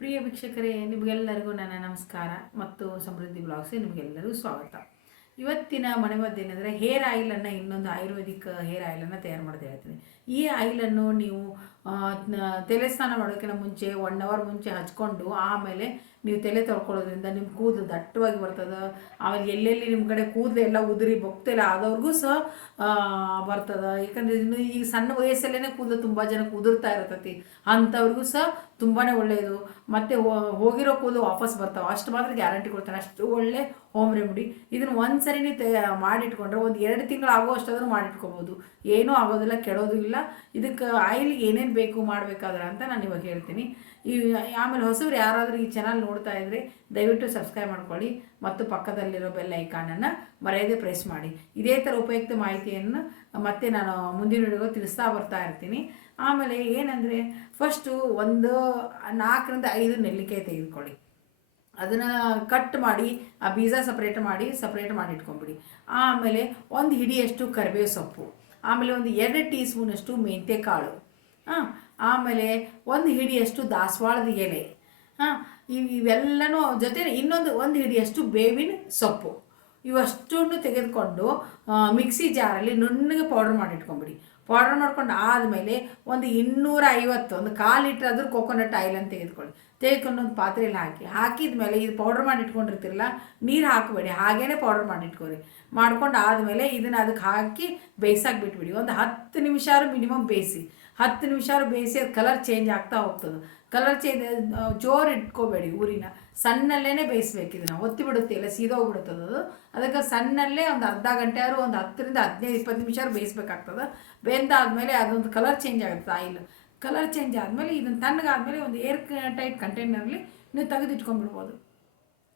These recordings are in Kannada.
ಪ್ರಿಯ ವೀಕ್ಷಕರೇ, ನಿಮಗೆಲ್ಲರಿಗೂ ನನ್ನ ನಮಸ್ಕಾರ ಮತ್ತು ಸಮೃದ್ಧಿ ಬ್ಲಾಗ್ಸ್ ನಿಮಗೆಲ್ಲರಿಗೂ ಸ್ವಾಗತ. ಇವತ್ತಿನ ಮನೆಮದ್ದೇನೆಂದರೆ ಹೇರ್ ಆಯಿಲನ್ನು ಇನ್ನೊಂದು ಆಯುರ್ವೇದಿಕ್ ಹೇರ್ ಆಯಿಲನ್ನು ತಯಾರು ಮಾಡೋದು ಹೇಳ್ತೀನಿ. ಈ ಆಯಿಲನ್ನು ನೀವು ತಲೆ ಸ್ನಾನ ಮಾಡೋಕ್ಕಿಂತ ಮುಂಚೆ ಒನ್ ಅವರ್ ಮುಂಚೆ ಹಚ್ಕೊಂಡು ಆಮೇಲೆ ನೀವು ತಲೆ ತೊಳ್ಕೊಳ್ಳೋದ್ರಿಂದ ನಿಮ್ಮ ಕೂದಲು ದಟ್ಟವಾಗಿ ಬರ್ತದೆ. ಆಮೇಲೆ ಎಲ್ಲೆಲ್ಲಿ ನಿಮ್ಮ ಕಡೆ ಕೂದಲು ಎಲ್ಲ ಉದುರಿ ಬೊಕ್ತೆಲ್ಲ ಆದವ್ರಿಗೂ ಸಹ ಬರ್ತದೆ. ಯಾಕಂದರೆ ಇನ್ನು ಈಗ ಸಣ್ಣ ವಯಸ್ಸಲ್ಲೇ ಕೂದಲು ತುಂಬ ಜನಕ್ಕೆ ಉದುರ್ತಾ ಇರ್ತೈತಿ. ಅಂಥವ್ರಿಗೂ ಸಹ ತುಂಬಾ ಒಳ್ಳೆಯದು ಮತ್ತು ಹೋಗಿರೋ ಕೂದಲು ವಾಪಸ್ ಬರ್ತಾವೆ. ಅಷ್ಟು ಮಾತ್ರ ಗ್ಯಾರಂಟಿ ಕೊಡ್ತಾನೆ. ಅಷ್ಟು ಒಳ್ಳೆ ಹೋಮ್ ರೆಮಿಡಿ ಇದನ್ನು ಒಂದು ಸರಿ ನೀವು ಮಾಡಿಟ್ಕೊಂಡ್ರೆ ಒಂದು ಎರಡು ತಿಂಗಳು ಆಗೋ ಮಾಡಿಟ್ಕೋಬೋದು. ಏನೂ ಆಗೋದಿಲ್ಲ, ಕೆಡೋದು ಇಲ್ಲ. ಇದಕ್ಕೆ ಆಯಿಲ್ಗೆ ಏನೇನು ಬೇಕು, ಮಾಡಬೇಕಾದ್ರೆ ಅಂತ ನಾನು ಇವಾಗ ಹೇಳ್ತೀನಿ. ಈ, ಆಮೇಲೆ ಹೊಸಬ್ರು ಯಾರಾದರೂ ಈ ಚಾನಲ್ ನೋಡ್ತಾ ಇದ್ರೆ ದಯವಿಟ್ಟು ಸಬ್ಸ್ಕ್ರೈಬ್ ಮಾಡ್ಕೊಳ್ಳಿ. ಮತ್ತು ಪಕ್ಕದಲ್ಲಿರೋ ಬೆಲ್ ಐಕಾನನ್ನು ಮರೆಯದೆ ಪ್ರೆಸ್ ಮಾಡಿ. ಇದೇ ಥರ ಉಪಯುಕ್ತ ಮಾಹಿತಿಯನ್ನು ಮತ್ತೆ ನಾನು ಮುಂದಿನ ವಿಡಿಯೋ ತಿಳಿಸ್ತಾ ಬರ್ತಾ ಇರ್ತೀನಿ. ಆಮೇಲೆ ಏನಂದರೆ ಫಸ್ಟು ಒಂದು ನಾಲ್ಕರಿಂದ ಐದು ನೆಲ್ಲಿಕಾಯಿ ತೆಗೆದುಕೊಳ್ಳಿ. ಅದನ್ನು ಕಟ್ ಮಾಡಿ, ಆ ಬೀಜ ಸಪ್ರೇಟ್ ಮಾಡಿ ಸಪ್ರೇಟ್ ಮಾಡಿ ಇಟ್ಕೊಂಬಿಡಿ ಆಮೇಲೆ ಒಂದು ಹಿಡಿಯಷ್ಟು ಕರಿಬೇವು ಸೊಪ್ಪು ಆಮೇಲೆ ಒಂದು ಎರಡು ಟೀ ಸ್ಪೂನಷ್ಟು ಮೆಂತ್ಯ ಕಾಳು ಹಾಂ, ಆಮೇಲೆ ಒಂದು ಹಿಡಿಯಷ್ಟು ದಾಸವಾಳದ ಎಲೆ. ಹಾಂ, ಇವ್ ಇವೆಲ್ಲನೂ ಜೊತೆ ಇನ್ನೊಂದು ಒಂದು ಹಿಡಿಯಷ್ಟು ಬೇವಿನ ಸೊಪ್ಪು. ಇವಷ್ಟನ್ನು ತೆಗೆದುಕೊಂಡು ಮಿಕ್ಸಿ ಜಾರಲ್ಲಿ ನುಣ್ಣಗೆ ಪೌಡರ್ ಮಾಡಿ ಇಟ್ಕೊಂಬಿಡಿ ಪೌಡರ್ ಮಾಡ್ಕೊಂಡು ಆದಮೇಲೆ ಒಂದು ಇನ್ನೂರ ಐವತ್ತು ಒಂದು ಕಾಲು ಲೀಟ್ರ್ ಆದರೂ ಕೋಕೋನಟ್ ಆಯಿಲ್ ಅಂತ ತೆಗೆದುಕೊಳ್ಳಿ. ತೆಗೆದುಕೊಂಡು ಒಂದು ಪಾತ್ರೆಯಲ್ಲಿ ಹಾಕಿ. ಹಾಕಿದ ಮೇಲೆ ಇದು ಪೌಡರ್ ಮಾಡಿ ಇಟ್ಕೊಂಡಿರ್ತಿರಲ್ಲ ನೀರು ಹಾಕಬೇಡಿ. ಹಾಗೇ ಪೌಡರ್ ಮಾಡಿ ಇಟ್ಕೊರಿ ಮಾಡ್ಕೊಂಡು ಆದಮೇಲೆ ಇದನ್ನು ಅದಕ್ಕೆ ಹಾಕಿ ಬೇಯಿಸಕ್ಕೆ ಬಿಟ್ಬಿಡಿ ಒಂದು ಹತ್ತು ನಿಮಿಷ ಮಿನಿಮಮ್ ಬೇಯಿಸಿ. ಹತ್ತು ನಿಮಿಷ ಬೇಯಿಸಿ ಅದು ಕಲರ್ ಚೇಂಜ್ ಆಗ್ತಾ ಹೋಗ್ತದೆ. ಕಲರ್ ಚೇಂಜ್ ಜೋರು ಇಟ್ಕೋಬೇಡಿ ಊರಿನ. ಸಣ್ಣಲ್ಲೇ ಬೇಯಿಸ್ಬೇಕು ಇದನ್ನು. ಒತ್ತಿ ಬಿಡುತ್ತೆ ಇಲ್ಲ ಸೀದೋಗ್ಬಿಡುತ್ತದೆ ಅದು. ಅದಕ್ಕೆ ಸಣ್ಣಲ್ಲೇ ಒಂದು ಅರ್ಧ ಗಂಟೆ ಆದ್ರೂ ಒಂದು ಹತ್ತರಿಂದ ಹದಿನೈದು, ಇಪ್ಪತ್ತು ನಿಮಿಷ ಬೇಯಿಸ್ಬೇಕಾಗ್ತದೆ. ಬೆಂದಾದಮೇಲೆ ಅದೊಂದು ಕಲರ್ ಚೇಂಜ್ ಆಗುತ್ತೆ ಆಯಿಲ್ ಕಲರ್ ಚೇಂಜ್ ಆದಮೇಲೆ ಇದನ್ನು ತಣ್ಣಗಾದಮೇಲೆ ಒಂದು ಏರ್ ಟೈಟ್ ಕಂಟೈನರ್ಲಿ ನೀವು ತೆಗೆದಿಟ್ಕೊಂಡ್ಬಿಡ್ಬೋದು.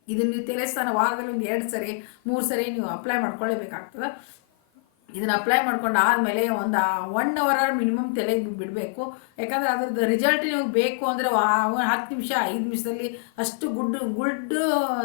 ಇದನ್ನು ನೀವು ತಲೆ ವಾರದಲ್ಲಿ ಒಂದು ಎರಡು ಸರಿ, ಮೂರು ಸರಿ ನೀವು ಅಪ್ಲೈ ಮಾಡ್ಕೊಳ್ಳೇಬೇಕಾಗ್ತದೆ. ಇದನ್ನು ಅಪ್ಲೈ ಮಾಡ್ಕೊಂಡು ಆದಮೇಲೆ ಒಂದು ಒನ್ ಅವರ್ ಮಿನಿಮಮ್ ತಲೆಗೆ ಬಿಡಬೇಕು. ಯಾಕಂದರೆ ಅದ್ರದ್ದು ರಿಸಲ್ಟ್ ನಿಮಗೆ ಬೇಕು ಅಂದರೆ ಹತ್ತು ನಿಮಿಷ, ಐದು ನಿಮಿಷದಲ್ಲಿ ಅಷ್ಟು ಗುಡ್ ಗುಡ್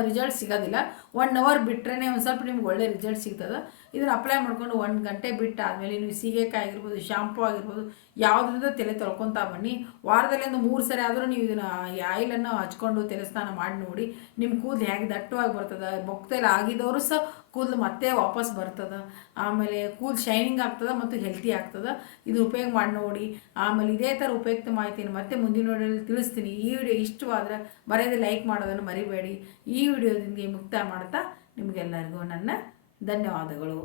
ರಿಸಲ್ಟ್ ಸಿಗೋದಿಲ್ಲ. ಒನ್ ಅವರ್ ಬಿಟ್ಟರೆ ಒಂದು ಸ್ವಲ್ಪ ನಿಮ್ಗೆ ಒಳ್ಳೆ ರಿಸಲ್ಟ್ ಸಿಗ್ತದೆ. ಇದನ್ನು ಅಪ್ಲೈ ಮಾಡ್ಕೊಂಡು ಒಂದು ಗಂಟೆ ಬಿಟ್ಟು ಆದಮೇಲೆ ನೀವು ಸೀಗೆಕಾಯಿ ಆಗಿರ್ಬೋದು ಶಾಂಪು ಆಗಿರ್ಬೋದು, ಯಾವುದರಿಂದ ತಲೆ ತೊಳ್ಕೊತಾ ಬನ್ನಿ. ವಾರದಲ್ಲಿ ಒಂದು ಮೂರು ಸರಿ ಆದರೂ ನೀವು ಇದನ್ನು ಆಯಿಲನ್ನು ಹಚ್ಕೊಂಡು ತಲೆ ಸ್ನಾನ ಮಾಡಿ ನೋಡಿ. ನಿಮ್ಮ ಕೂದಲು ಹೇಗೆ ದಟ್ಟವಾಗಿ ಬರ್ತದೆ ಬೊಕ್ತೆಲ್ಲ ಆಗಿದವರು ಸಹ ಕೂದಲು ಮತ್ತೆ ವಾಪಸ್ ಬರ್ತದೆ. ಆಮೇಲೆ ಕೂದಲು ಶೈನಿಂಗ್ ಆಗ್ತದೆ ಮತ್ತು ಹೆಲ್ತಿ ಆಗ್ತದೆ. ಇದು ಉಪಯೋಗ ಮಾಡಿ ನೋಡಿ. ಆಮೇಲೆ ಇದೇ ಥರ ಉಪಯುಕ್ತ ಮಾಹಿತಿಯನ್ನು ಮತ್ತೆ ಮುಂದಿನ ವಿಡಿಯೋದಲ್ಲಿ ತಿಳಿಸ್ತೀನಿ. ಈ ವಿಡಿಯೋ ಇಷ್ಟವಾದರೆ ಬರೆಯದೆ ಲೈಕ್ ಮಾಡೋದನ್ನು ಮರಿಬೇಡಿ. ಈ ವಿಡಿಯೋದಿಂದ ಮುಕ್ತಾಯ ಮಾಡ್ತಾ ನಿಮಗೆಲ್ಲರಿಗೂ ನನ್ನ ಧನ್ಯವಾದಗಳು.